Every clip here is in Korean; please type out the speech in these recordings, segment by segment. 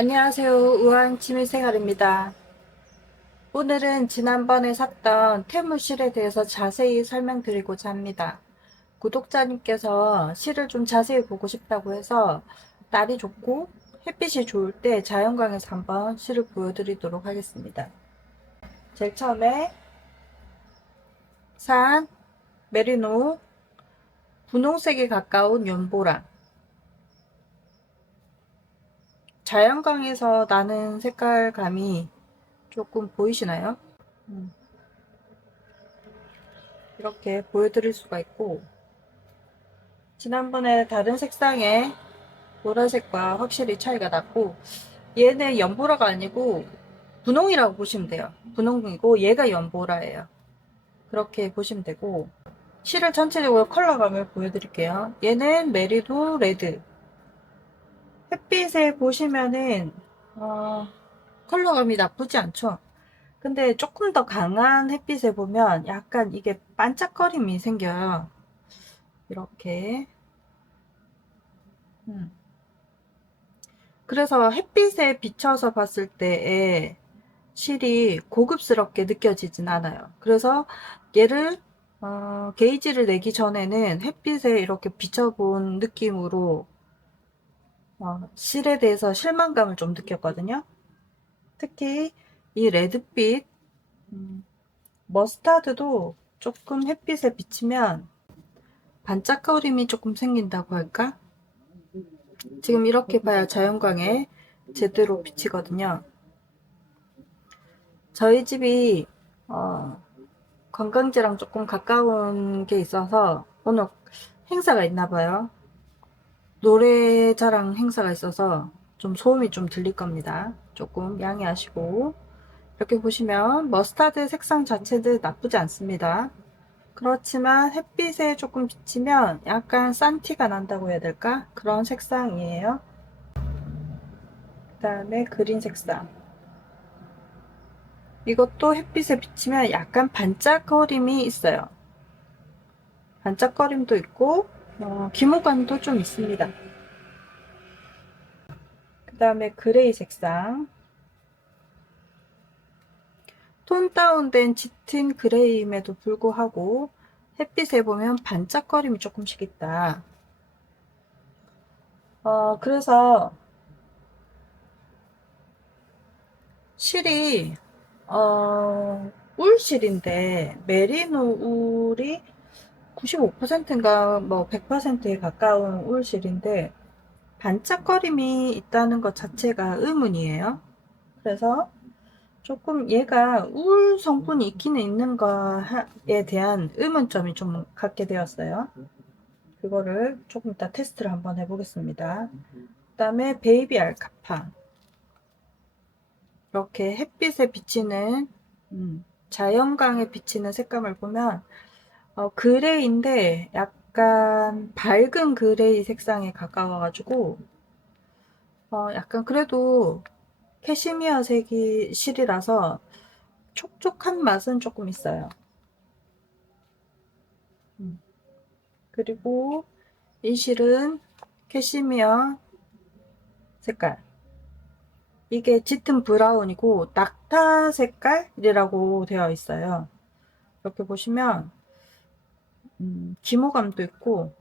안녕하세요. 우한 취미생활입니다. 오늘은 지난번에 샀던 테무실에 대해서 자세히 설명드리고자 합니다. 구독자님께서 실을 좀 자세히 보고 싶다고 해서 날이 좋고 햇빛이 좋을 때 자연광에서 한번 실을 보여드리도록 하겠습니다. 제일 처음에 산 메리노 분홍색에 가까운 연보라, 자연광에서 나는 색깔감이 조금 보이시나요? 음, 이렇게 보여드릴 수가 있고, 지난번에 다른 색상의 보라색과 확실히 차이가 났고, 얘는 연보라가 아니고 분홍이라고 보시면 돼요. 분홍이고 얘가 연보라예요. 그렇게 보시면 되고, 실을 전체적으로 컬러감을 보여드릴게요. 얘는 메리도 레드. 햇빛에 보시면은 컬러감이 나쁘지 않죠. 근데 조금 더 강한 햇빛에 보면 약간 이게 반짝거림이 생겨요. 이렇게. 음. 그래서 햇빛에 비춰서 봤을 때의 실이 고급스럽게 느껴지진 않아요. 그래서 얘를 게이지를 내기 전에는 햇빛에 이렇게 비춰본 느낌으로 실에 대해서 실망감을 좀 느꼈거든요. 특히 이 레드빛, 머스타드도 조금 햇빛에 비치면 반짝거림이 조금 생긴다고 할까? 지금 이렇게 봐야 자연광에 제대로 비치거든요. 저희 집이 관광지랑 조금 가까운 게 있어서 오늘 행사가 있나 봐요. 노래자랑 행사가 있어서 좀 소음이 좀 들릴 겁니다. 조금 양해하시고. 이렇게 보시면 머스타드 색상 자체도 나쁘지 않습니다. 그렇지만 햇빛에 조금 비치면 약간 싼 티가 난다고 해야 될까? 그런 색상이에요. 그 다음에 그린 색상. 이것도 햇빛에 비치면 약간 반짝거림이 있어요. 반짝거림도 있고 기모감도 좀 있습니다. 그 다음에 그레이 색상. 톤 다운된 짙은 그레이임에도 불구하고 햇빛에 보면 반짝거림이 조금씩 있다. 그래서 실이 울실인데 메리노 울이 95%인가 뭐 100%에 가까운 울실인데 반짝거림이 있다는 것 자체가 의문이에요. 그래서 조금 얘가 울 성분이 있기는 있는가에 대한 의문점이 좀 갖게 되었어요. 그거를 조금 이따 테스트를 한번 해보겠습니다. 그 다음에 베이비 알카파. 이렇게 햇빛에 비치는 자연광에 비치는 색감을 보면 그레이인데 약간 밝은 그레이 색상에 가까워가지고 약간 그래도 캐시미어 색이 실이라서 촉촉한 맛은 조금 있어요. 그리고 이 실은 캐시미어 색깔. 이게 짙은 브라운이고 낙타 색깔이라고 되어 있어요. 이렇게 보시면 기모감도 있고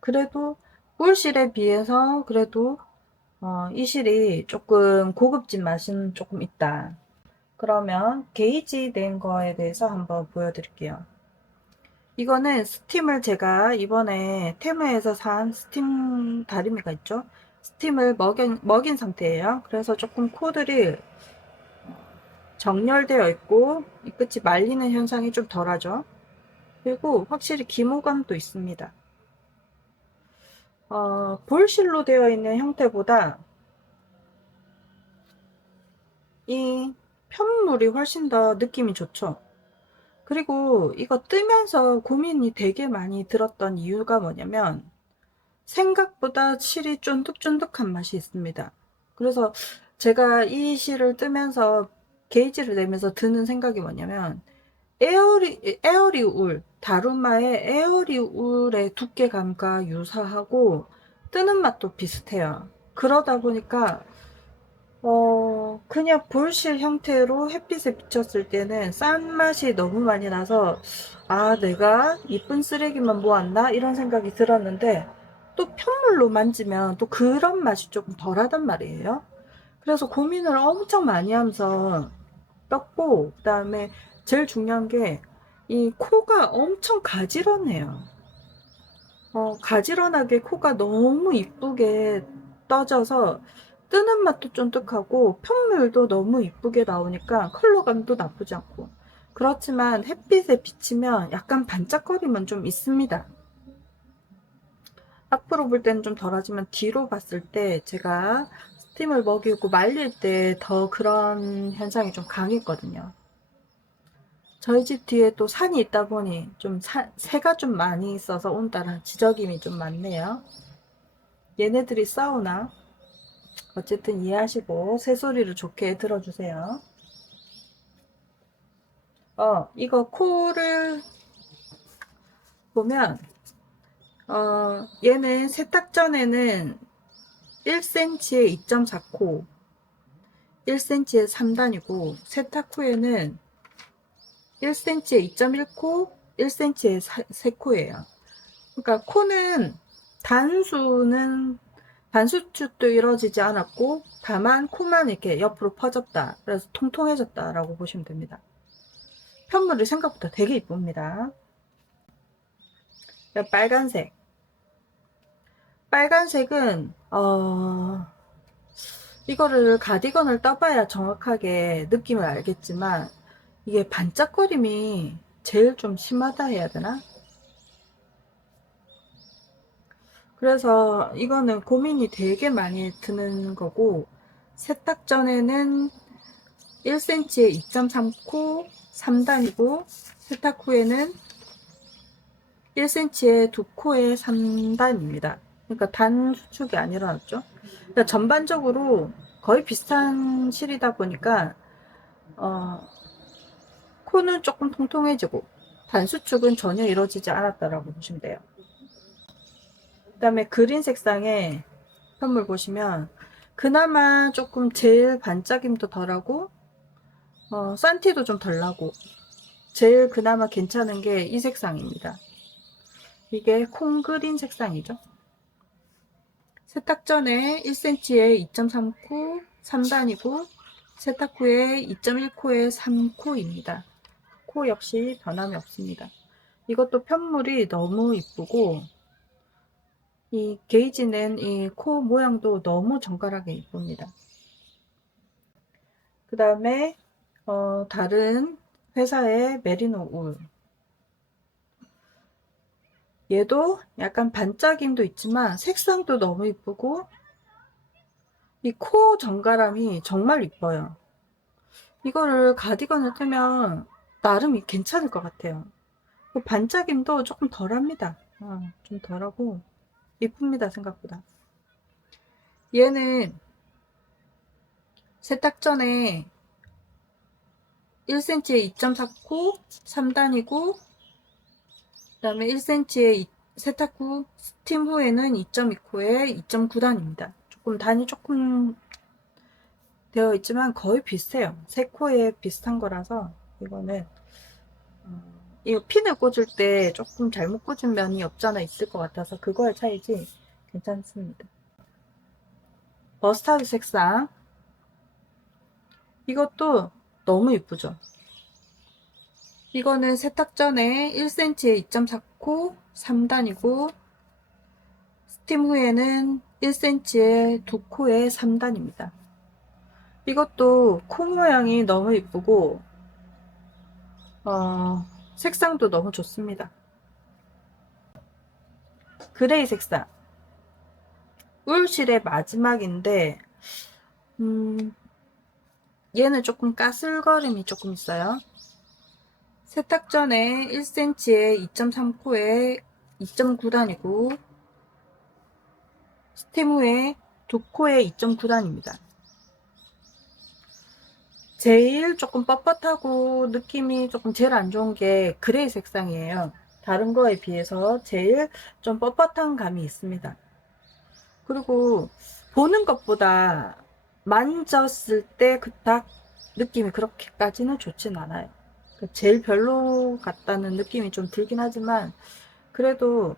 그래도 꿀실에 비해서 그래도 이 실이 조금 고급진 맛은 조금 있다. 그러면 게이지 된 거에 대해서 한번 보여드릴게요. 이거는 스팀을 제가 이번에 테무에서 산 스팀 다리미가 있죠. 스팀을 먹인 상태예요. 그래서 조금 코들이 정렬되어 있고 이 끝이 말리는 현상이 좀 덜하죠. 그리고 확실히 기모감도 있습니다. 볼실로 되어 있는 형태보다 이 편물이 훨씬 더 느낌이 좋죠. 그리고 이거 뜨면서 고민이 되게 많이 들었던 이유가 뭐냐면 생각보다 실이 쫀득쫀득한 맛이 있습니다. 그래서 제가 이 실을 뜨면서 게이지를 내면서 드는 생각이 뭐냐면 에어리 울, 다루마의 에어리 울의 두께감과 유사하고 뜨는 맛도 비슷해요. 그러다 보니까 그냥 불실 형태로 햇빛에 비쳤을 때는 짠맛이 너무 많이 나서, 아, 내가 이쁜 쓰레기만 모았나? 이런 생각이 들었는데, 또 편물로 만지면 또 그런 맛이 조금 덜하단 말이에요. 그래서 고민을 엄청 많이 하면서 떴고, 그 다음에 제일 중요한 게, 이 코가 엄청 가지런해요. 가지런하게 코가 너무 이쁘게 떠져서 뜨는 맛도 쫀득하고 편물도 너무 이쁘게 나오니까 컬러감도 나쁘지 않고, 그렇지만 햇빛에 비치면 약간 반짝거림은 좀 있습니다. 앞으로 볼 때는 좀 덜하지만 뒤로 봤을 때 제가 스팀을 먹이고 말릴 때 더 그런 현상이 좀 강했거든요. 저희 집 뒤에 또 산이 있다 보니 좀 새가 좀 많이 있어서 오늘따라 지저귀미 좀 많네요. 얘네들이 싸우나? 어쨌든 이해하시고 새소리를 좋게 들어주세요. 이거 코를 보면, 얘는 세탁 전에는 1cm에 2.4코, 1cm에 3단이고, 세탁 후에는 1cm에 2.1코, 1cm에 3코예요. 그러니까 코는 단수축도 이루어지지 않았고, 다만 코만 이렇게 옆으로 퍼졌다. 그래서 통통해졌다라고 보시면 됩니다. 편물이 생각보다 되게 이쁩니다. 빨간색. 빨간색은 이거를 가디건을 떠봐야 정확하게 느낌을 알겠지만, 이게 반짝거림이 제일 좀 심하다 해야 되나? 그래서 이거는 고민이 되게 많이 드는 거고, 세탁 전에는 1cm에 2.3코 3단이고, 세탁 후에는 1cm에 2코에 3단입니다. 그러니까 단 수축이 안 일어났죠. 그러니까 전반적으로 거의 비슷한 실이다 보니까 코는 조금 통통해지고 단수축은 전혀 이루어지지 않았다라고 보시면 돼요. 그 다음에 그린 색상의 편물 보시면 그나마 조금 제일 반짝임도 덜하고 산티도 좀 덜 나고, 제일 그나마 괜찮은 게 이 색상입니다. 이게 콩그린 색상이죠. 세탁 전에 1cm에 2.3코 3단이고, 세탁 후에 2.1코에 3코입니다. 코 역시 변함이 없습니다. 이것도 편물이 너무 이쁘고, 이 게이지 낸 이 코 모양도 너무 정갈하게 이쁩니다. 그 다음에 다른 회사의 메리노 울, 얘도 약간 반짝임도 있지만 색상도 너무 이쁘고, 이 코 정갈함이 정말 이뻐요. 이거를 가디건을 뜨면 나름 괜찮을 것 같아요. 그 반짝임도 조금 덜합니다. 좀 덜하고 이쁩니다, 생각보다. 얘는 세탁 전에 1cm에 2.4코 3단이고, 그 다음에 1cm에 세탁 후 스팀 후에는 2.2코에 2.9단입니다. 조금 단이 조금 되어 있지만 거의 비슷해요. 3코에 비슷한 거라서, 이거는 이거 핀을 꽂을 때 조금 잘못 꽂은 면이 없잖아 있을 것 같아서 그거의 차이지 괜찮습니다. 머스타드 색상, 이것도 너무 이쁘죠. 이거는 세탁 전에 1cm에 2.4코 3단이고, 스팀 후에는 1cm에 2코에 3단입니다. 이것도 코 모양이 너무 이쁘고 색상도 너무 좋습니다. 그레이 색상, 울실의 마지막인데 얘는 조금 까슬거림이 조금 있어요. 세탁 전에 1cm에 2.3코에 2.9단이고, 스팀 후에 2코에 2.9단입니다. 제일 조금 뻣뻣하고 느낌이 조금 제일 안 좋은 게 그레이 색상이에요. 다른 거에 비해서 제일 좀 뻣뻣한 감이 있습니다. 그리고 보는 것보다 만졌을 때 그닥 느낌이 그렇게까지는 좋진 않아요. 제일 별로 같다는 느낌이 좀 들긴 하지만 그래도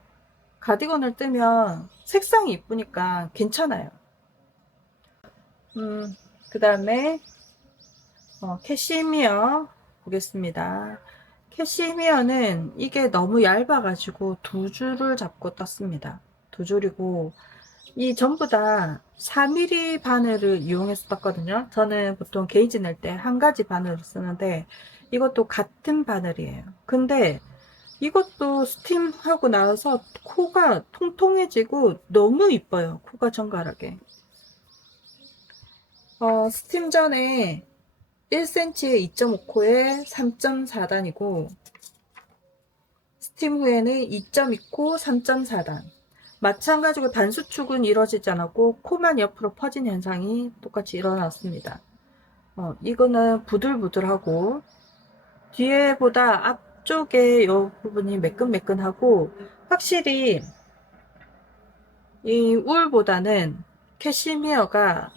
가디건을 뜨면 색상이 이쁘니까 괜찮아요. 그 다음에 캐시미어 보겠습니다. 캐시미어는 이게 너무 얇아가지고 두 줄을 잡고 떴습니다. 두 줄이고 이 전부 다 4mm 바늘을 이용해서 떴거든요. 저는 보통 게이지 낼 때 한 가지 바늘을 쓰는데 이것도 같은 바늘이에요. 근데 이것도 스팀하고 나서 코가 통통해지고 너무 이뻐요. 코가 정갈하게. 스팀 전에 1cm에 2.5코에 3.4단이고 스팀 후에는 2.2코 3.4단. 마찬가지로 단수축은 이루어지지 않았고 코만 옆으로 퍼진 현상이 똑같이 일어났습니다. 이거는 부들부들하고 뒤에보다 앞쪽에 이 부분이 매끈매끈하고 확실히 이 울보다는 캐시미어가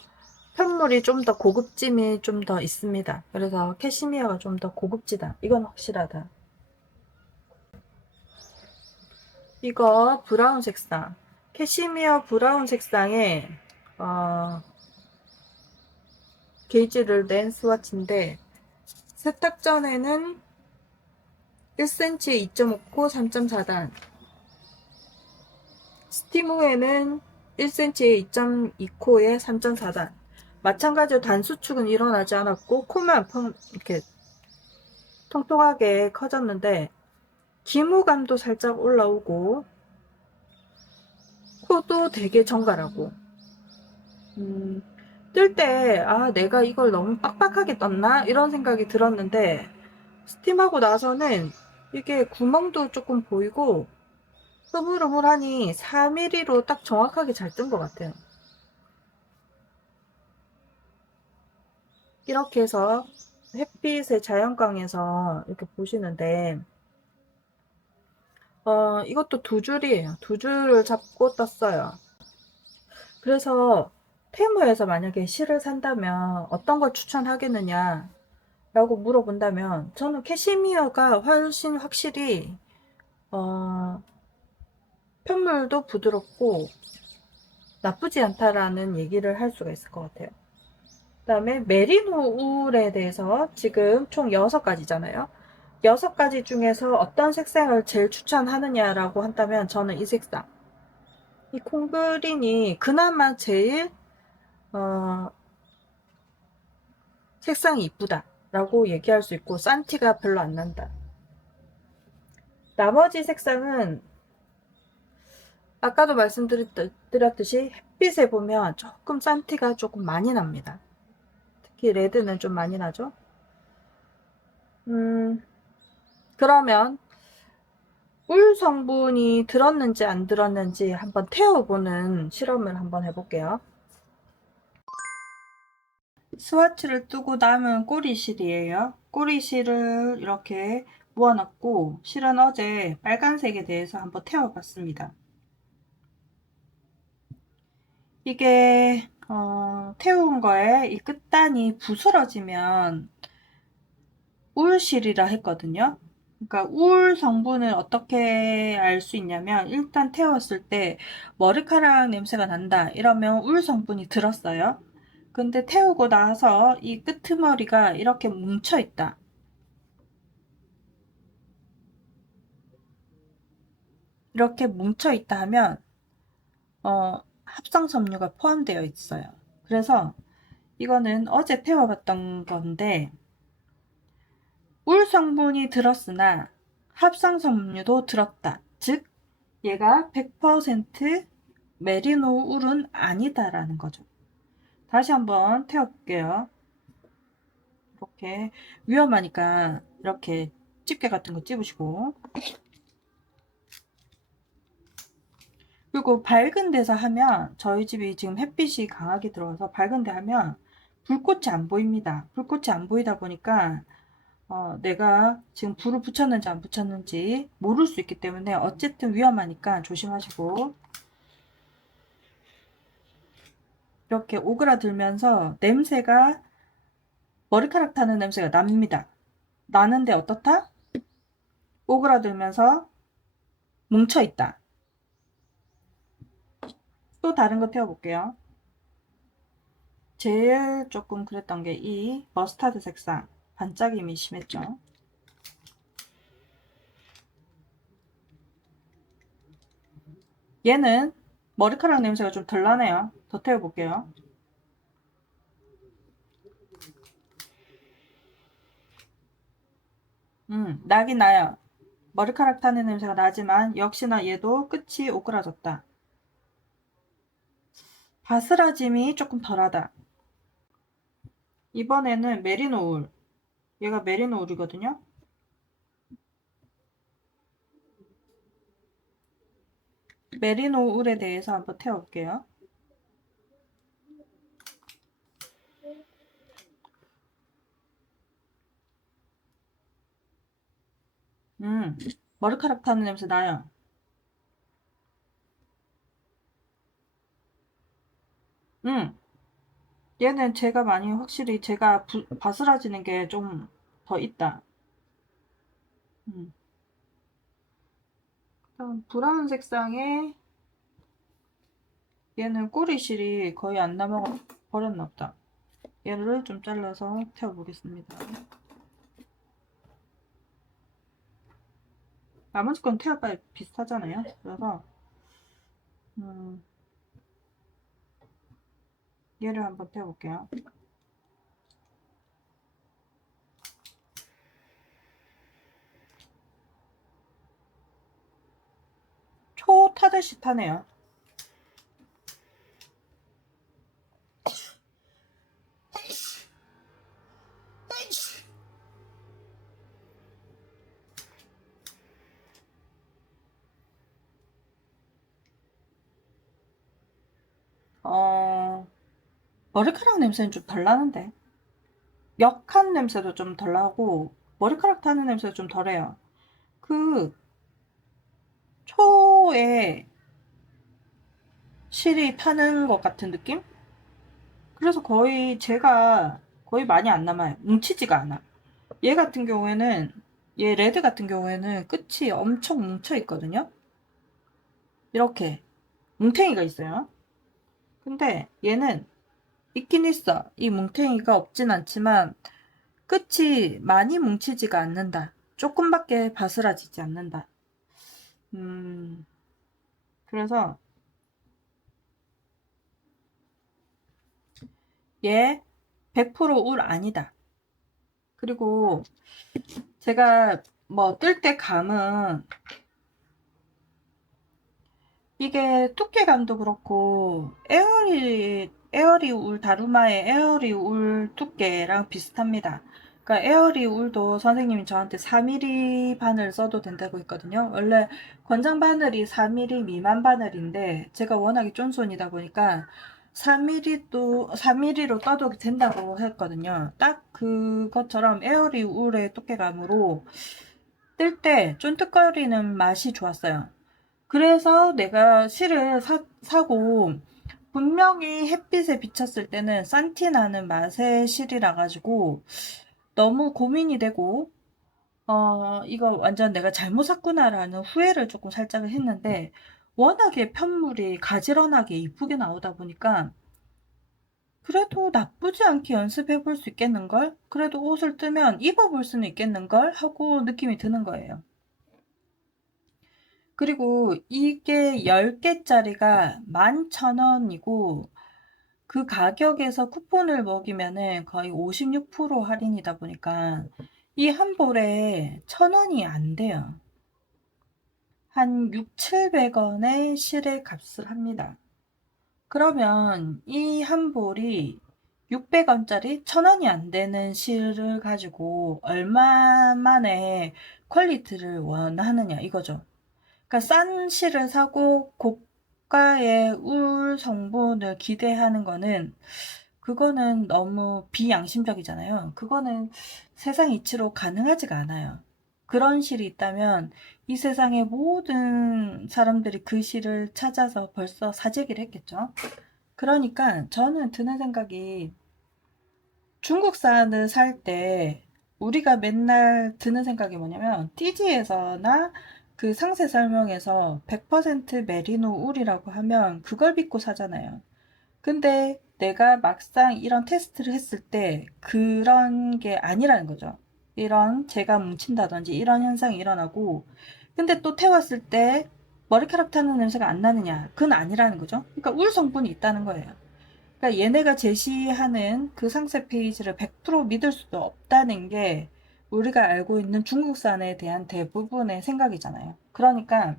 편물이 좀 더 고급짐이 좀 더 있습니다. 그래서 캐시미어가 좀 더 고급지다. 이건 확실하다. 이거 브라운 색상. 캐시미어 브라운 색상에 게이지를 낸 스와치인데 세탁 전에는 1cm에 2.5코 3.4단, 스팀 후에는 1cm에 2.2코에 3.4단. 마찬가지로 단수축은 일어나지 않았고 코만 이렇게 통통하게 커졌는데 기모감도 살짝 올라오고 코도 되게 정갈하고 뜰 때 내가 이걸 너무 빡빡하게 떴나 이런 생각이 들었는데 스팀하고 나서는 이게 구멍도 조금 보이고 흐물흐물하니 4mm로 딱 정확하게 잘 뜬 것 같아요. 이렇게 해서 햇빛의 자연광에서 이렇게 보시는데 이것도 두 줄이에요. 두 줄을 잡고 떴어요. 그래서 테무에서 만약에 실을 산다면 어떤 걸 추천하겠느냐 라고 물어본다면 저는 캐시미어가 훨씬 확실히 편물도 부드럽고 나쁘지 않다라는 얘기를 할 수가 있을 것 같아요. 그 다음에 메리노 울에 대해서 지금 총 6가지잖아요. 6가지 중에서 어떤 색상을 제일 추천하느냐라고 한다면 저는 이 색상. 이 콩그린이 그나마 제일 색상이 이쁘다 라고 얘기할 수 있고 산티가 별로 안 난다. 나머지 색상은 아까도 말씀드렸듯이 햇빛에 보면 조금 산티가 조금 많이 납니다. 특히 레드는 좀 많이 나죠. 그러면 울 성분이 들었는지 안 들었는지 한번 태워보는 실험을 한번 해볼게요. 스와치를 뜨고 남은 꼬리실이에요. 꼬리실을 이렇게 모아놨고 실은 어제 빨간색에 대해서 한번 태워봤습니다. 이게 태운 거에 이 끝단이 부스러지면 울실이라 했거든요. 그러니까 울 성분을 어떻게 알 수 있냐면 일단 태웠을 때 머리카락 냄새가 난다 이러면 울 성분이 들었어요. 근데 태우고 나서 이 끄트머리가 이렇게 뭉쳐 있다. 이렇게 뭉쳐 있다 하면 합성 섬유가 포함되어 있어요. 그래서 이거는 어제 태워봤던 건데 울 성분이 들었으나 합성 섬유도 들었다. 즉 얘가 100% 메리노 울은 아니다라는 거죠. 다시 한번 태워볼게요. 이렇게 위험하니까 이렇게 집게 같은 거 찝으시고, 그리고 밝은 데서 하면 저희 집이 지금 햇빛이 강하게 들어와서 밝은 데 하면 불꽃이 안 보입니다. 불꽃이 안 보이다 보니까 내가 지금 불을 붙였는지 안 붙였는지 모를 수 있기 때문에 어쨌든 위험하니까 조심하시고, 이렇게 오그라들면서 냄새가 머리카락 타는 냄새가 납니다. 나는데 어떻다? 오그라들면서 뭉쳐있다. 또 다른 거 태워볼게요. 제일 조금 그랬던 게 이 머스타드 색상 반짝임이 심했죠. 얘는 머리카락 냄새가 좀 덜 나네요. 더 태워볼게요. 나긴 나요. 머리카락 타는 냄새가 나지만 역시나 얘도 끝이 오그라졌다. 바스라짐이 조금 덜하다. 이번에는 메리노 울. 얘가 메리노 울이거든요. 메리노 울에 대해서 한번 태워볼게요. 머리카락 타는 냄새 나요. 얘는 제가 많이 확실히 제가 바스라지는 게 좀 더 있다. 그다음 브라운 색상에 얘는 꼬리실이 거의 안 남아 버렸나 보다. 얘를 좀 잘라서 태워보겠습니다. 나머지 건 태워봐야 비슷하잖아요. 그래서 얘를 한번 태워볼게요. 초 타듯이 타네요. 머리카락 냄새는 좀 덜 나는데 역한 냄새도 좀 덜 나고 머리카락 타는 냄새도 좀 덜해요. 그 초에 실이 타는 것 같은 느낌? 그래서 거의 제가 거의 많이 안 남아요. 뭉치지가 않아. 얘 같은 경우에는 얘 레드 같은 경우에는 끝이 엄청 뭉쳐 있거든요. 이렇게 뭉탱이가 있어요. 근데 얘는 있긴 있어. 이 뭉탱이가 없진 않지만 끝이 많이 뭉치지가 않는다. 조금밖에 바스라지지 않는다. 그래서 얘 100%울 아니다. 그리고 제가 뭐 뜰 때 감은 이게 두께감도 그렇고 에어리 울 다루마의 에어리 울 두께랑 비슷합니다. 그러니까 에어리 울도 선생님이 저한테 4mm 바늘 써도 된다고 했거든요. 원래 권장 바늘이 4mm 미만 바늘인데 제가 워낙에 쫀손이다 보니까 4mm로 떠도 된다고 했거든요. 딱 그것처럼 에어리 울의 두께감으로 뜰 때 쫀득거리는 맛이 좋았어요. 그래서 내가 실을 사고 분명히 햇빛에 비쳤을 때는 싼티 나는 맛의 실이라 가지고 너무 고민이 되고 이거 완전 내가 잘못 샀구나라는 후회를 조금 살짝 했는데 워낙에 편물이 가지런하게 이쁘게 나오다 보니까 그래도 나쁘지 않게 연습해 볼 수 있겠는걸? 그래도 옷을 뜨면 입어볼 수는 있겠는걸? 하고 느낌이 드는 거예요. 그리고 이게 10개짜리가 11,000원이고 그 가격에서 쿠폰을 먹이면은 거의 56% 할인이다 보니까 이 한 볼에 1,000원이 안 돼요. 한 600~700원의 실의 값을 합니다. 그러면 이 한 볼이 600원짜리 1,000원이 안 되는 실을 가지고 얼마만의 퀄리티를 원하느냐 이거죠. 그러니까 싼 실을 사고 고가의 울 성분을 기대하는 거는 그거는 너무 비양심적이잖아요. 그거는 세상 이치로 가능하지가 않아요. 그런 실이 있다면 이 세상의 모든 사람들이 그 실을 찾아서 벌써 사재기를 했겠죠. 그러니까 저는 드는 생각이 중국산을 살 때 우리가 맨날 드는 생각이 뭐냐면 띠지에서나 그 상세 설명에서 100% 메리노 울이라고 하면 그걸 믿고 사잖아요. 근데 내가 막상 이런 테스트를 했을 때 그런 게 아니라는 거죠. 이런 재가 뭉친다든지 이런 현상이 일어나고, 근데 또 태웠을 때 머리카락 타는 냄새가 안 나느냐? 그건 아니라는 거죠. 그러니까 울 성분이 있다는 거예요. 그러니까 얘네가 제시하는 그 상세 페이지를 100% 믿을 수도 없다는 게 우리가 알고 있는 중국산에 대한 대부분의 생각이잖아요. 그러니까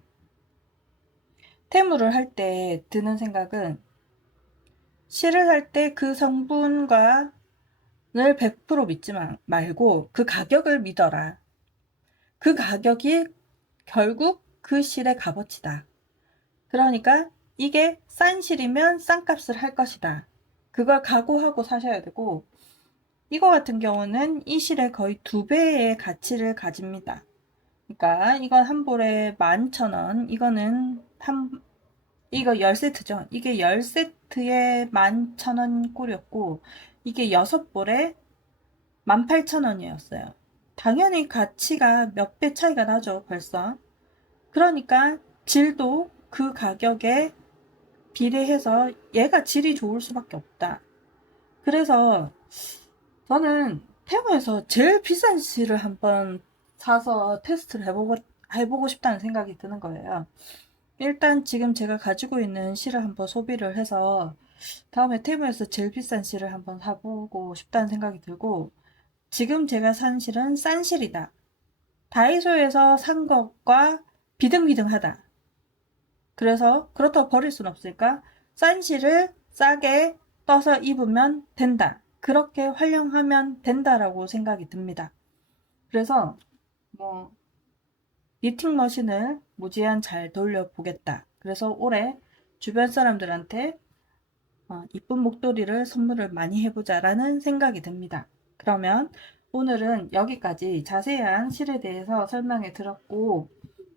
테무를 할 때 드는 생각은 실을 할 때 그 성분과 을 100% 믿지 말고 그 가격을 믿어라. 그 가격이 결국 그 실의 값어치다. 그러니까 이게 싼 실이면 싼 값을 할 것이다. 그걸 각오하고 사셔야 되고, 이거 같은 경우는 이 실의 거의 2배의 가치를 가집니다. 그러니까 이건 한 볼에 11,000원, 이거 10세트죠. 이게 10세트에 11,000원 꼴이었고, 이게 6볼에 18,000원이었어요. 당연히 가치가 몇 배 차이가 나죠, 벌써. 그러니까 질도 그 가격에 비례해서 얘가 질이 좋을 수밖에 없다. 그래서 저는 테무에서 제일 비싼 실을 한번 사서 테스트를 해보고 싶다는 생각이 드는 거예요. 일단 지금 제가 가지고 있는 실을 한번 소비를 해서 다음에 테무에서 제일 비싼 실을 한번 사보고 싶다는 생각이 들고, 지금 제가 산 실은 싼 실이다. 다이소에서 산 것과 비등비등하다. 그래서 그렇다고 버릴 순 없으니까 싼 실을 싸게 떠서 입으면 된다. 그렇게 활용하면 된다라고 생각이 듭니다. 그래서 뭐 니팅 머신을 무제한 잘 돌려보겠다. 그래서 올해 주변 사람들한테 이쁜 목도리를 선물을 많이 해보자라는 생각이 듭니다. 그러면 오늘은 여기까지 자세한 실에 대해서 설명해 드렸고,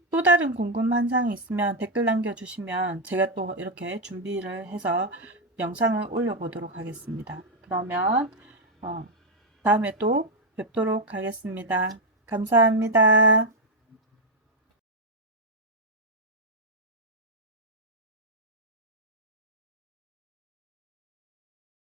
또 다른 궁금한 사항이 있으면 댓글 남겨주시면 제가 또 이렇게 준비를 해서 영상을 올려보도록 하겠습니다. 그러면 다음에 또 뵙도록 하겠습니다. 감사합니다.